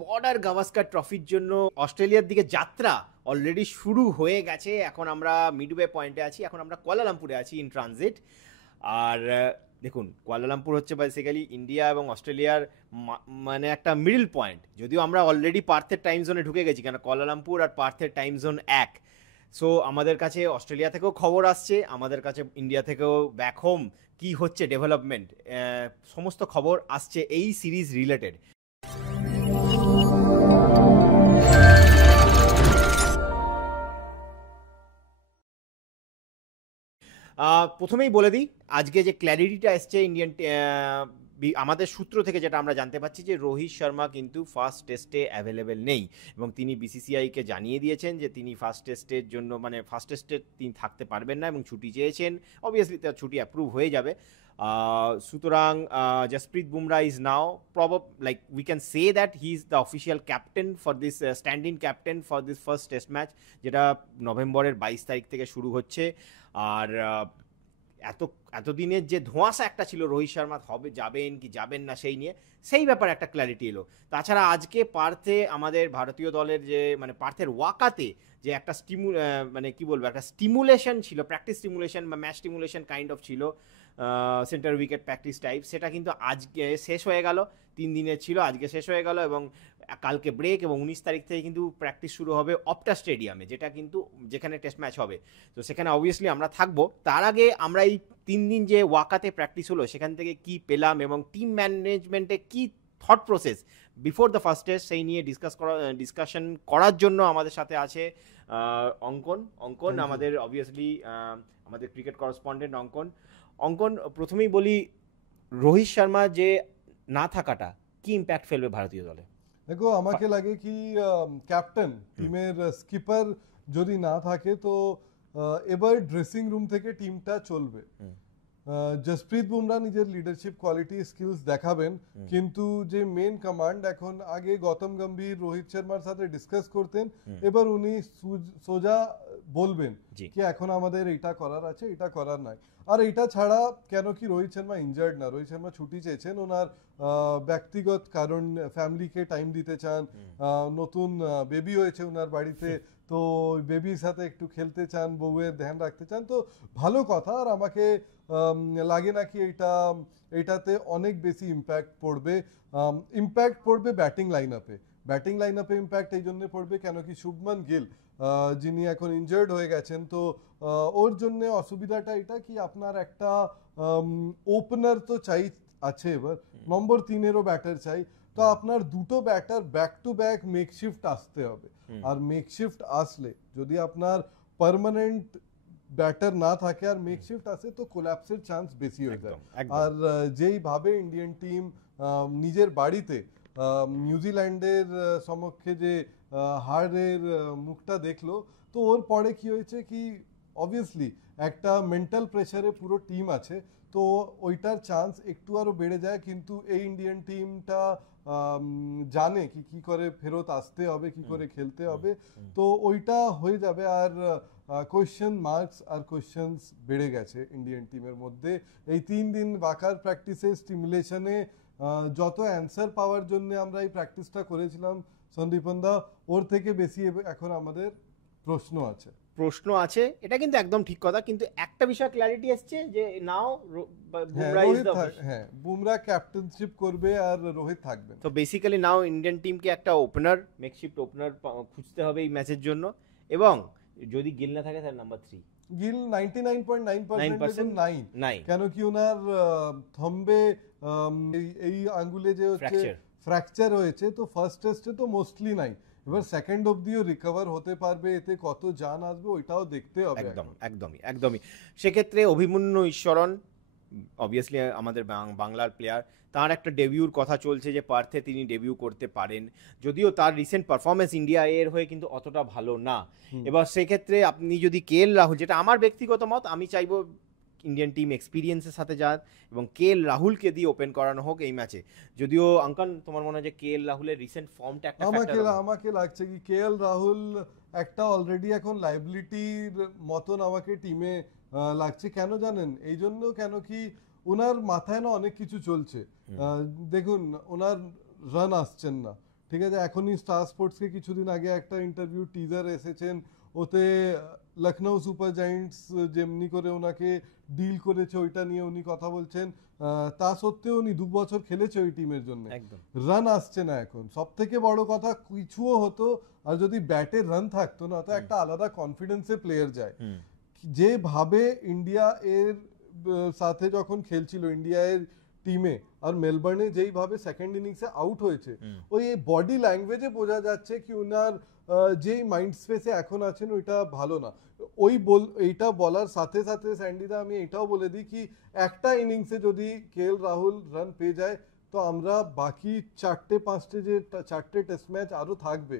Border Gavaskar ট্রফির জন্য অস্ট্রেলিয়ার দিকে যাত্রা অলরেডি শুরু হয়ে গেছে। এখন আমরা মিডওয়ে পয়েন্টে আছি, এখন আমরা কুয়ালালামপুরে আছি ইন ট্রানজিট। আর দেখুন, কুয়ালালামপুর হচ্ছে বেসিক্যালি ইন্ডিয়া এবং অস্ট্রেলিয়ার মানে একটা মিডল পয়েন্ট। যদিও আমরা অলরেডি পার্থের টাইম জোনে ঢুকে গেছি, কেন কুয়ালালামপুর আর পার্থের টাইম জোন এক। সো আমাদের কাছে অস্ট্রেলিয়া থেকেও খবর আসছে, আমাদের কাছে ইন্ডিয়া থেকেও ব্যাক হোম কী হচ্ছে ডেভেলপমেন্ট, সমস্ত খবর আসছে এই সিরিজ রিলেটেড। প্রথমেই বলে দিই, আজকে যে ক্ল্যারিটিটা এসছে ইন্ডিয়ান আমাদের সূত্র থেকে যেটা আমরা জানতে পারছি যে রোহিত শর্মা কিন্তু ফার্স্ট টেস্টে অ্যাভেলেবেল নেই, এবং তিনি বিসিসিআইকে জানিয়ে দিয়েছেন যে তিনি ফার্স্ট টেস্টের জন্য মানে ফার্স্ট টেস্টে তিনি থাকতে পারবেন না এবং ছুটি চেয়েছেন। অবভিয়াসলি তার ছুটি অ্যাপ্রুভ হয়ে যাবে। সুতরাং Jasprit Bumrah is now like we can say that he is the official captain for this stand in captain for this first test match, যেটা নভেম্বরের 22 তারিখ থেকে শুরু হচ্ছে। আর এতদিনের যে ধোঁয়াশা একটা ছিল রোহিত শর্মা হবে যাবেন কি যাবেন না সেই নিয়ে, সেই ব্যাপারে একটা ক্ল্যারিটি এলো। তাছাড়া আজকে পার্থে আমাদের ভারতীয় দলের যে মানে পার্থের ওয়াকাতে যে একটা মানে কি বলবো, একটা স্টিমুলেশন ছিল, প্র্যাকটিস স্টিমুলেশন বা ম্যাচ স্টিমুলেশন কাইন্ড অফ ছিল, সেন্টার উইকেট প্র্যাকটিস টাইপ, সেটা কিন্তু আজকে শেষ হয়ে গেল। 3 দিনের ছিল, আজকে শেষ হয়ে গেল, এবং কালকে ব্রেক, এবং 19 তারিখ থেকে কিন্তু প্র্যাকটিস শুরু হবে অপটা স্টেডিয়ামে, যেটা কিন্তু যেখানে টেস্ট ম্যাচ হবে। তো সেখানে অবভিয়াসলি আমরা থাকবো। তার আগে আমরা এই 3 দিন যে ওয়াকাতে প্র্যাকটিস হলো সেখান থেকে কি পেলাম এবং টিম ম্যানেজমেন্টে কি thought process before the first test, সেই নিয়ে ডিসকাশন করার জন্য আমাদের সাথে আছে অঙ্কন আমাদের অবভিয়াসলি আমাদের ক্রিকেট করেসপন্ডেন্ট অঙ্কন, প্রথমেই বলি, রোহিত শর্মা যে না থাকাটা কি ইম্প্যাক্ট ফেলবে ভারতীয় দলে? দেখো, আমাকে লাগে কি ক্যাপ্টেন টিমের স্কিপার যদি না থাকে তো এবার ড্রেসিং রুম থেকে টিমটা চলবে। জসপ্রীত বুমরা নিজের লিডারশিপ কোয়ালিটি স্কিলস দেখাবেন, কিন্তু যে মেন কমান্ড এখন, আগে গৌতম গম্ভীর রোহিত শর্মার সাথে ডিসকাস করতেন, এবার উনি সোজা বলবেন কি এখন আমাদের এটা করার আছে, এটা করার নাই। আর এটা ছাড়া কেন কি রোহিত শর্মা ইনজার্ড না, রোহিত শর্মা ছুটি চেয়েছেন, ওনার ব্যক্তিগত কারণ, ফ্যামিলিকে টাইম দিতে চান, নতুন বেবি হয়েছে ওনার বাড়িতে, তো বেবির সাথে একটু খেলতে চান, বউয়ের ধ্যান রাখতে চান, তো ভালো কথা। আর আমাকে লাগে না কি এটাতে অনেক বেশি ইম্প্যাক্ট পড়বে ব্যাটিং লাইন আপে ইম্প্যাক্ট এই জন্য পড়বে কেন কি শুভমান গিল যিনি এখন ইনজার্ড হয়ে গেছেন, তো ওর জন্য অসুবিধাটা এটা কি আপনার একটা ওপেনার তো চাই আছে, এবার নম্বর 3-এরও ব্যাটার চাই, তো আপনার দুটো batter back to back makeshift আসতে হবে। আর মেকশিফট আসলে যদি আপনার পার্মানেন্ট ব্যাটার না থাকে আর মেকশিফট আসে তো কোল্যাপসের চান্স বেশি হয়ে যায়। আর যেইভাবে ইন্ডিয়ান টিম নিজের বাড়িতে নিউজিল্যান্ডের সমক্ষে যে হারের মুখটা দেখলো, তো ওর পরে কি হয়েছে কি অবভিয়াসলি একটা মেন্টাল প্রেসারে পুরো টিম আছে, তো ওইটার চান্স একটু আরো বেড়ে যায়। কিন্তু এই ইন্ডিয়ান টিমটা জানে কি করে ফেরত আসতে হবে, কি করে খেলতে হবে, তো ওইটা হয়ে যাবে। আর কোয়েশ্চেন মার্কস আর কোয়েশ্চেন্স বেড়ে গেছে ইন্ডিয়ান টিমের মধ্যে এই 3 দিন ওয়াকার প্র্যাকটিসে, স্টিমুলেশনে যত অ্যান্সার পাওয়ার জন্য আমরা এই প্র্যাকটিসটা করেছিলাম সন্দীপন দা, ওর থেকে বেশি এখন আমাদের প্রশ্ন আছে। এটা কিন্তু একদম ঠিক কথা, কিন্তু একটা বিষয় ক্ল্যারিটি আসছে যে নাও বুমরা ক্যাপ্টেনশিপ করবে আর রোহিত থাকবে। তো বেসিক্যালি নাও ইন্ডিয়ান টিমকে একটা ওপেনার, মেকশিফট ওপেনার খুঁজতে হবে এই ম্যাচের জন্য, এবং যদি গিল না থাকে তাহলে নাম্বার 3 গিল 99.9% নাই, কেন কি ওনার থম্বে এই আঙ্গুলে যে হচ্ছে ফ্র্যাকচার হয়েছে, তো ফার্স্ট টেস্টে তো মোস্টলি নাই, এবার সেকেন্ড অবধিও রিকভার হতে পারবে, এতে কত জান আসবে ওইটাও দেখতে হবে। একদমই সেক্ষেত্রে অভিমন্যু ঈশ্বরন অবভিয়াসলি আমাদের বাংলার প্লেয়ার, তার একটা ডেবিউর কথা চলছে যে পার্থে তিনি ডেবিউ করতে পারেন, যদিও তার রিসেন্ট পারফরমেন্স ইন্ডিয়া এর হয়ে কিন্তু অতটা ভালো না। এবার সেক্ষেত্রে আপনি যদি কেএল রাহুল, যেটা আমার ব্যক্তিগত মত, আমি চাইবো ইন্ডিয়ান টিম এক্সপিরিয়েন্সের সাথে যান এবং কেএল রাহুলকে দিয়ে ওপেন করানো হোক এই ম্যাচে। যদিও আঙ্কান, তোমার মনে হয় যে কেএল রাহুলের রিসেন্ট ফর্মটা একটা আমাকে লাগছে কি কেএল রাহুল একটা অলরেডি এখন লাইবিলিটির মতন আমাকে টিমে লাগছে। কেন জানেন? এই জন্য কেন কি ওনার মাথায় না অনেক কিছু চলছে। দেখুন ওনার রান আসছেন না, ঠিক আছে। এখনই স্টার স্পোর্টসকে কিছুদিন আগে একটা ইন্টারভিউ টিজার এসেছেন, ওতে লখনৌ সুপার জায়েন্টস যেমনি করে ওনাকে ডিল করেছে ওইটা নিয়ে উনি কথা বলছেন। তা সত্ত্বেও উনি 2 বছর খেলেছে ওই টিমের জন্য, রান আসছে না এখন। সব থেকে বড় কথা, কিছুও হতো আর যদি ব্যাটে রান থাকতো না তো একটা আলাদা কনফিডেন্সে প্লেয়ার যায়। যেভাবে ইন্ডিয়া এর সাথে যখন খেলছিল, ইন্ডিয়া এর টিমে আর মেলবার্নে যেইভাবে সেকেন্ড ইনিংসে আউট হয়েছে, ওই বডি ল্যাঙ্গুয়েজে বোঝা যাচ্ছে কি উনার যেই মাইন্ড স্পেসে এখন আছেন ওইটা ভালো না। এইটা বলার সাথে সাথে স্যান্ডিদা আমি এটাও বলে দিই কি একটা ইনিংসে যদি কেএল রাহুল রান পেয়ে যায় তো আমরা বাকি 4টে টেস্ট ম্যাচ আরো থাকবে,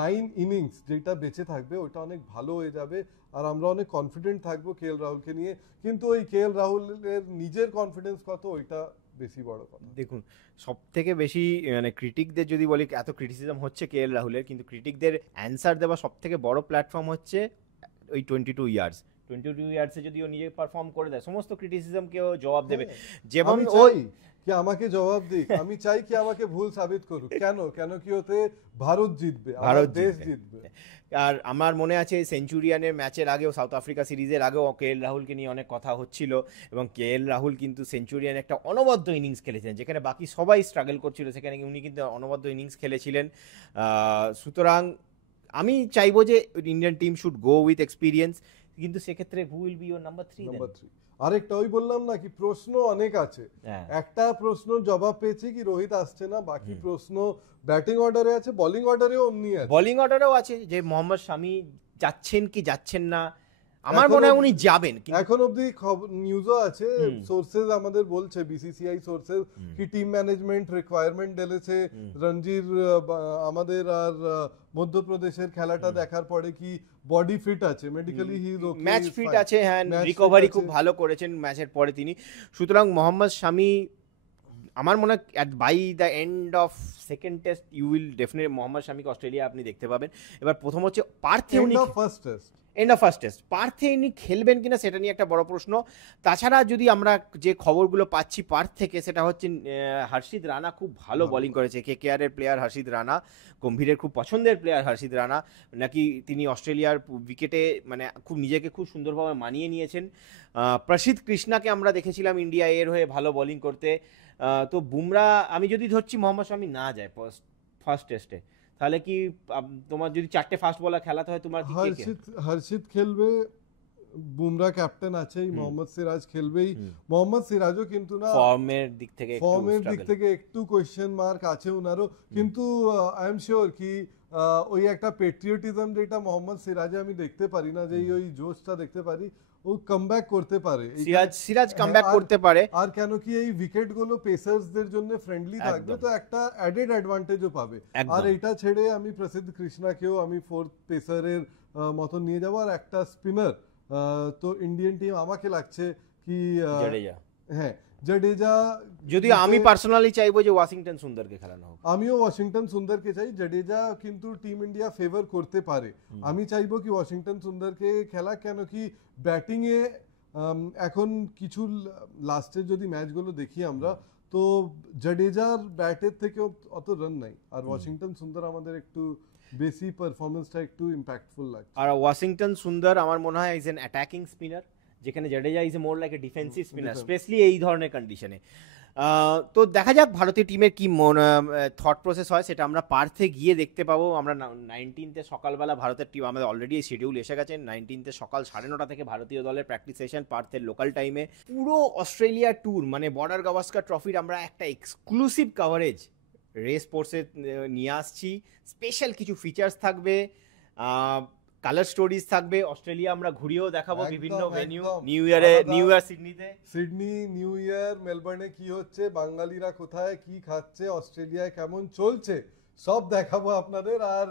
9 ইনিংস যেটা বেঁচে থাকবে ওটা অনেক ভালো হয়ে যাবে আর আমরা অনেক কনফিডেন্ট থাকবো কেএল রাহুলকে নিয়ে। কিন্তু ওই কেএল রাহুলের নিজের কনফিডেন্স কত ওইটা বেশি বড় কথা। দেখুন, সব থেকে বেশি মানে ক্রিটিকদের যদি বলি, এত ক্রিটিসিজম হচ্ছে কেএল রাহুলের, কিন্তু ক্রিটিকদের অ্যান্সার দেওয়া সব থেকে বড় প্ল্যাটফর্ম হচ্ছে ওই 22 ইয়ার্সে যদি ও নিজে পারফর্ম করে দেয় সমস্ত ক্রিটিসিজমকেও জবাব দেবে। যেমন ওই কি আমাকে জবাব দিক, আমি চাই কি আমাকে ভুল সাবিত করুক। কেন কি ওতে ভারত জিতবে, ভারত দেশ জিতবে। আর আমার মনে আছে সেঞ্চুরিয়ানের ম্যাচের আগেও, সাউথ আফ্রিকা সিরিজের আগেও কেএল রাহুলকে নিয়ে অনেক কথা হচ্ছিল, এবং কেএল রাহুল কিন্তু সেঞ্চুরিয়ান একটা অনবদ্য ইনিংস খেলেছেন, যেখানে বাকি সবাই স্ট্রাগল করছিল সেখানে উনি কিন্তু অনবদ্য ইনিংস খেলেছিলেন। সুতরাং আমি চাইবো যে Indian team should go with experience, কিন্তু সেক্ষেত্রে who will be your number 3? আরেকটা ওই বললাম না কি প্রশ্ন অনেক আছে, একটা প্রশ্ন জবাব পেয়েছি কি রোহিত আসছে না, বাকি প্রশ্ন ব্যাটিং অর্ডারে আছে, বোলিং অর্ডারেও অমনি আছে, বোলিং অর্ডারেও আছে যে মোহাম্মদ শামি যাচ্ছেন কি যাচ্ছেন না। আমার মনে হয় উনি যাবেন। এখন অবধি নিউজও আছে, সোর্সেস আমাদের বলছে, বিসিসিআই সোর্সেস কি টিম ম্যানেজমেন্ট রিকোয়ারমেন্ট ঢেলেছে রঞ্জির আমাদের আর মধ্যপ্রদেশের খেলাটা দেখার পরে কি বডি ফিট আছে, medically he is okay, match fit আছে, হ্যাঁ রিকভারি খুব ভালো করেছেন ম্যাচের পরে তিনি। সুতরাং মোহাম্মদ শামি আমার মনে হয় by the end of second test you will definitely Mohammad শামিকে অস্ট্রেলিয়া আপনি দেখতে পাবেন। এবার প্রথম হচ্ছে পার্থে উনি এন্ড অফ ফার্স্ট টেস্ট পার্থে ইনি খেলবেন কিনা সেটা নিয়ে একটা বড় প্রশ্ন। তাছাড়া যদি আমরা যে খবরগুলো পাচ্ছি পার্থ থেকে, সেটা হচ্ছে হর্ষিত রানা খুব ভালো বোলিং করেছে, কেকেআর এর প্লেয়ার হর্ষিত রানা, গম্ভীরের খুব পছন্দের প্লেয়ার হর্ষিত রানা, নাকি তিনি অস্ট্রেলিয়ার উইকেটে মানে খুব নিজেকে খুব সুন্দরভাবে মানিয়ে নিয়েছেন। প্রসিদ্ধ কৃষ্ণাকে আমরা দেখেছিলাম ইন্ডিয়া এর হয়ে ভালো বোলিং করতে। তো বুমরা, আমি যদি ধরছি মোহাম্মদ শামি না যায় ফার্স্ট টেস্টে, তাহলে কি তোমার যদি 4টে ফাস্ট বলার খেলাতে হয়, তোমার হর্ষিত খেলবে, বুমরা ক্যাপ্টেন আছেই, মোহাম্মদ সিরাজ খেলবেই। মোহাম্মদ সিরাজও কিন্তু না ফর্মের দিক থেকে একটু কোয়েশ্চেন মার্ক আছে ওনারও, কিন্তু আই এম শিওর কি ওই একটা পেট্রিয়টিজম যেটা মোহাম্মদ সিরাজে আমি দেখতে পারি না, যে ওই জোশটা দেখতে পারি, ও কামব্যাক করতে পারে, সিরাজ কামব্যাক করতে পারে। আর কেন কি এই উইকেট গুলো পেসারসদের জন্য ফ্রেন্ডলি থাকবে, তো একটা অ্যাডেড অ্যাডভান্টেজও পাবে। আর এটা ছেড়ে আমি প্রসিদ্ধ কৃষ্ণাকেও আমি 4th পেসারের মতন নিয়ে যাবো, আর একটা স্পিনার। তো ইন্ডিয়ান টিম আমাকে লাগছে কি হ্যাঁ জাডেজা, যদি আমি পার্সোনালি চাইবো যে ওয়াশিংটন সুন্দরকে খেলানো হোক, আমিও ওয়াশিংটন সুন্দরকে চাই। জাডেজা কিন্তু টিম ইন্ডিয়া ফেভার করতে পারে, আমি চাইবো কি ওয়াশিংটন সুন্দরকে খেলা, কেন কি ব্যাটিং এ এখন কিছু লাস্টের যদি ম্যাচগুলো দেখি আমরা, তো জাডেজার ব্যাটের থেকে অত রান নাই, আর ওয়াশিংটন সুন্দর আমাদের একটু বেশি পারফরম্যান্সটা একটু ইম্প্যাক্টফুল লাগে। আর ওয়াশিংটন সুন্দর আমার মনে হয় ইজ এন অ্যাটাকিং স্পিনার, যেখানে Jadeja is a more like a defensive spinner, specially এই ধরনের কন্ডিশনে। তো দেখা যাক ভারতীয় টিমের কি থট প্রসেস হয়, সেটা আমরা পার্থে গিয়ে দেখতে পাবো। আমরা 19 সকালবেলা ভারতের টিম, আমাদের অলরেডি শিডিউল এসে গেছে, 19 সকাল 9:30 থেকে ভারতীয় দলের প্র্যাকটিস সেশন পার্থের লোকাল টাইমে। পুরো অস্ট্রেলিয়া ট্যুর মানে বর্ডার গাভাস্কার ট্রফির আমরা একটা এক্সক্লুসিভ কাভারেজ রেস স্পোর্টসে নিয়ে আসছি। স্পেশাল কিছু ফিচার্স থাকবে, কালার স্টোরিজ থাকবে, অস্ট্রেলিয়া আমরা ঘুরিয়েও দেখাবো বিভিন্ন venue, new year Sydney, new year মেলবোর্নে কি হচ্ছে, বাঙালিরা কোথায় কি খাচ্ছে, অস্ট্রেলিয়ায় কেমন চলছে, সব দেখাবো আপনাদের। আর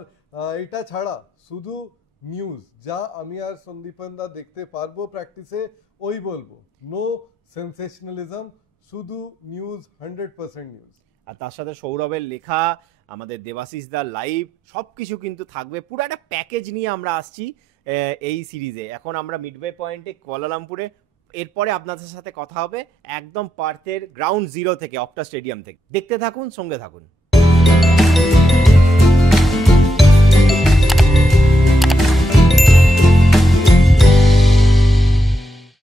এটা ছাড়া শুধু নিউজ যা আমি আর সন্দীপন দা দেখতে পারবো প্র্যাকটিসে ওই বলবো, নো সেনসেশনালিজম, শুধু নিউজ, 100% নিউজ। আর তার সাথে সৌরভের লেখা, আমাদের দেবাশিস দা লাইভ, সব কিছু কিন্তু থাকবে। পুরো একটা প্যাকেজ নিয়ে আমরা আসছি এই সিরিজে। এখন আমরা মিডওয়ে পয়েন্টে কুয়ালালামপুরে, এরপরে আপনাদের সাথে কথা হবে একদম পার্থের গ্রাউন্ড জিরো থেকে, অপটা স্টেডিয়াম থেকে। দেখতে থাকুন, সঙ্গে থাকুন।